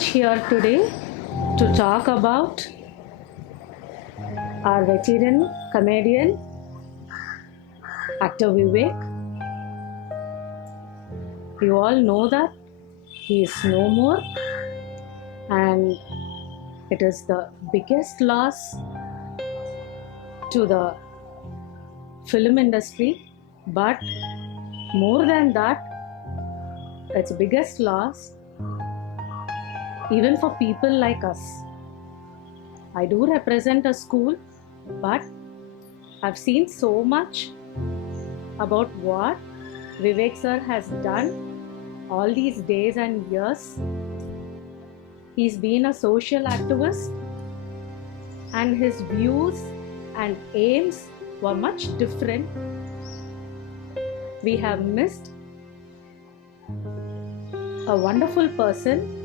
much here today to talk about our veteran comedian, actor Vivek. You all know that he is no more, and it is the biggest loss to the film industry. But more than that, it's the biggest loss even for people like us. I do represent a school, but I've seen so much about what Vivek sir has done all these days and years. He's been a social activist, and his views and aims were much different. We have missed a wonderful person.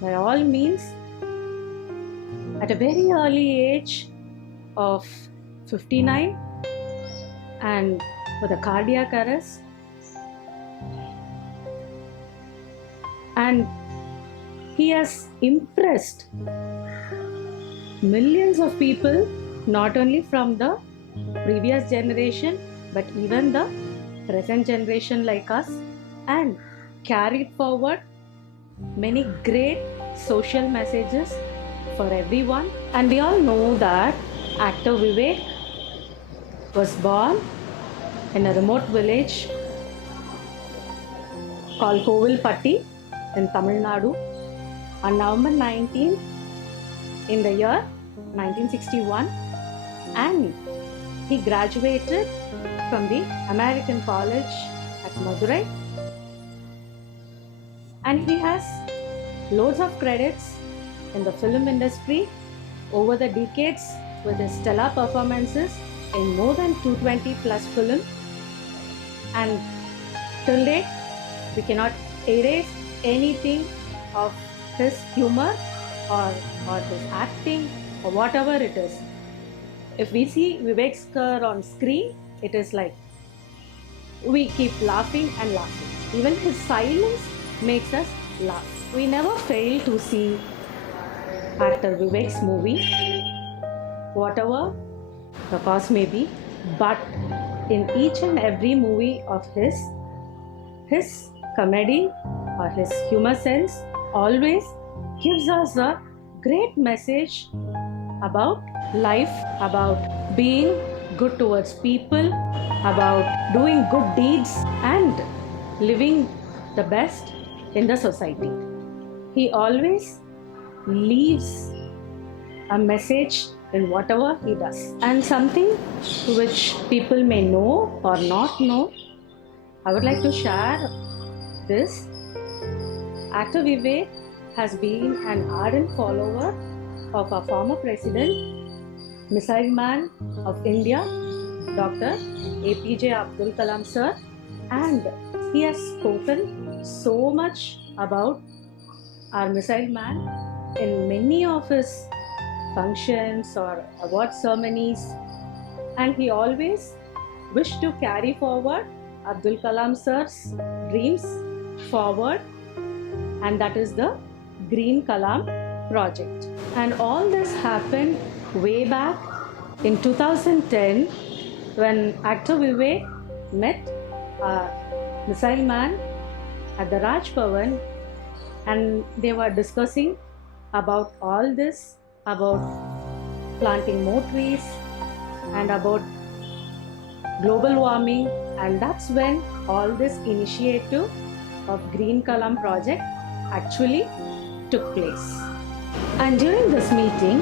By all means, at a very early age of 59 and with a cardiac arrest, and he has impressed millions of people, not only from the previous generation but even the present generation like us, and carried forward many great social messages for everyone. And we all know that actor Vivek was born in a remote village called Kovilpatti in Tamil Nadu on November 19 in the year 1961, and he graduated from the American College at Madurai, and he has loads of credits in the film industry over the decades with his stellar performances in more than 220 plus films. And till date, we cannot erase anything of his humor or his acting or whatever it is. If we see Vivek sir on screen, it is like we keep laughing and laughing. Even his silence makes us laugh. We never fail to see actor Vivek's movie, whatever the cause may be, but in each and every movie of his comedy or his humor sense always gives us a great message about life, about being good towards people, about doing good deeds and living the best in the society. He always leaves a message in whatever he does. And something which people may know or not know, I would like to share this. Actor Vivek has been an ardent follower of our former president, Missile Man of India, Dr. APJ Abdul Kalam sir, and he has spoken so much about our Missile Man in many of his functions or award ceremonies, and he always wished to carry forward Abdul Kalam sir's dreams forward, and that is the Green Kalam project. And all this happened way back in 2010 when actor Vivek met Missile Man at the Raj Bhavan, and they were discussing about all this, about planting more trees and about global warming, and that's when all this initiative of Green Kalam project actually took place. And during this meeting,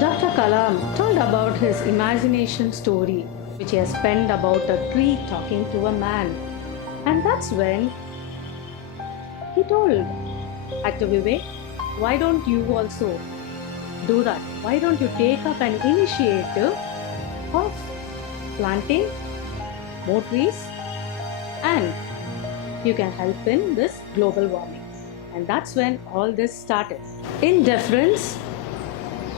Dr. Kalam told about his imagination story, which he has penned about a tree talking to a man. And that's when he told actor Vivek, why don't you also do that? Why don't you take up an initiative of planting more trees, and you can help in this global warming. And that's when all this started. In deference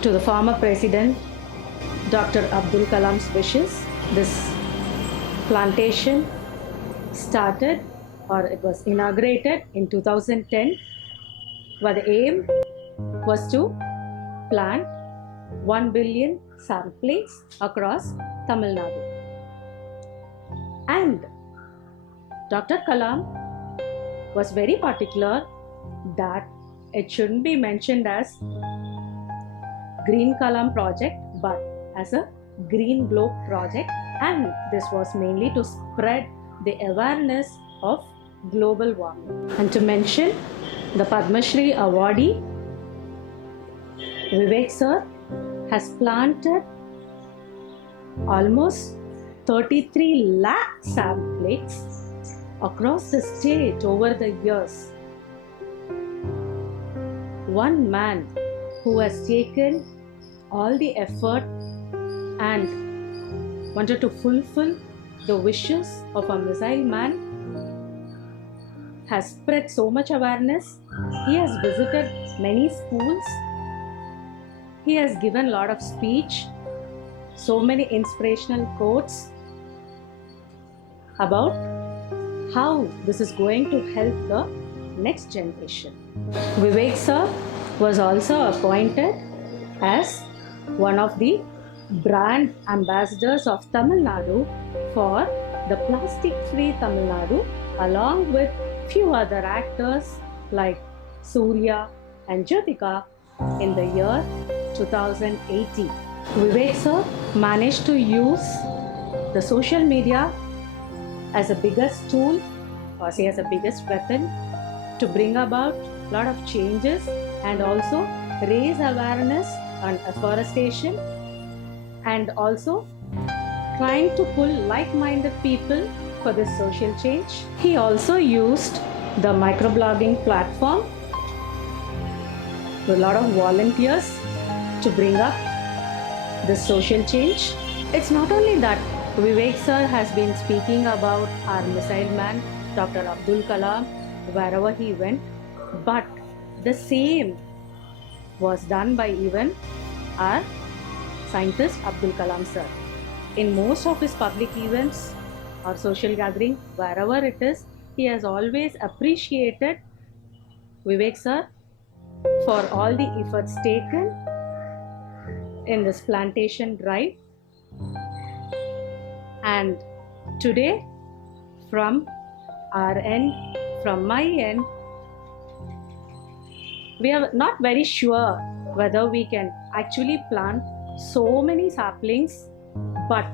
to the former president, Dr. Abdul Kalam's wishes, this plantation started, or it was inaugurated in 2010 but the aim was to plant 1 billion saplings across Tamil Nadu. And Dr. Kalam was very particular that it shouldn't be mentioned as Green Kalam project but as a Green Globe project, and this was mainly to spread the awareness of global warming. And to mention the Padma Shri awardee Vivek sir has planted almost 33 lakh saplings across the state over the years. One man who has taken all the effort and wanted to fulfill the wishes of a missile man has spread so much awareness. He has visited many schools. He has given a lot of speech, so many inspirational quotes about how this is going to help the next generation. Vivek sir was also appointed as one of the brand ambassadors of Tamil Nadu for the Plastic Free Tamil Nadu, along with few other actors like Surya and Jyotika in the year 2018. Vivek sir managed to use the social media as a biggest tool, or say as a biggest weapon, to bring about a lot of changes and also raise awareness on afforestation, and also trying to pull like-minded people for this social change. He also used the microblogging platform with a lot of volunteers to bring up this social change. It's not only that Vivek sir has been speaking about our missile man Dr. Abdul Kalam wherever he went, but the same was done by even our scientist Abdul Kalam sir. In most of his public events or social gathering, wherever it is, he has always appreciated Vivek sir for all the efforts taken in this plantation drive. And today, from our end, from my end, we are not very sure whether we can actually plant so many saplings, but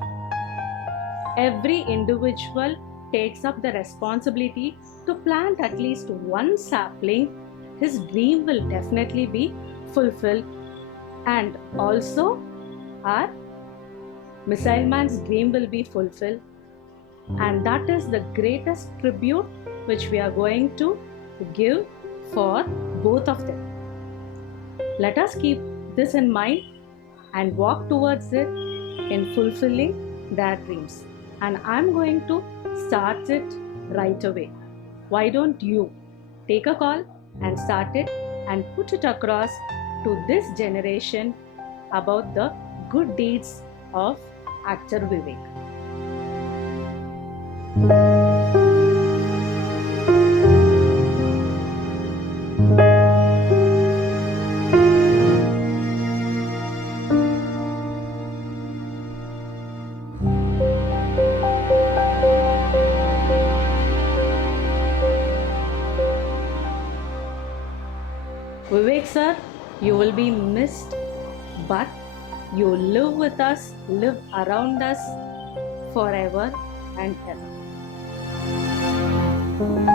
every individual takes up the responsibility to plant at least one sapling. His dream will definitely be fulfilled, and also our missile man's dream will be fulfilled, and that is the greatest tribute which we are going to give for both of them. Let us keep this in mind and walk towards it in fulfilling their dreams. And I'm going to start it right away. Why don't you take a call and start it and put it across to this generation about the good deeds of actor Vivek. Vivek sir, you will be missed, but you live with us, live around us forever and ever.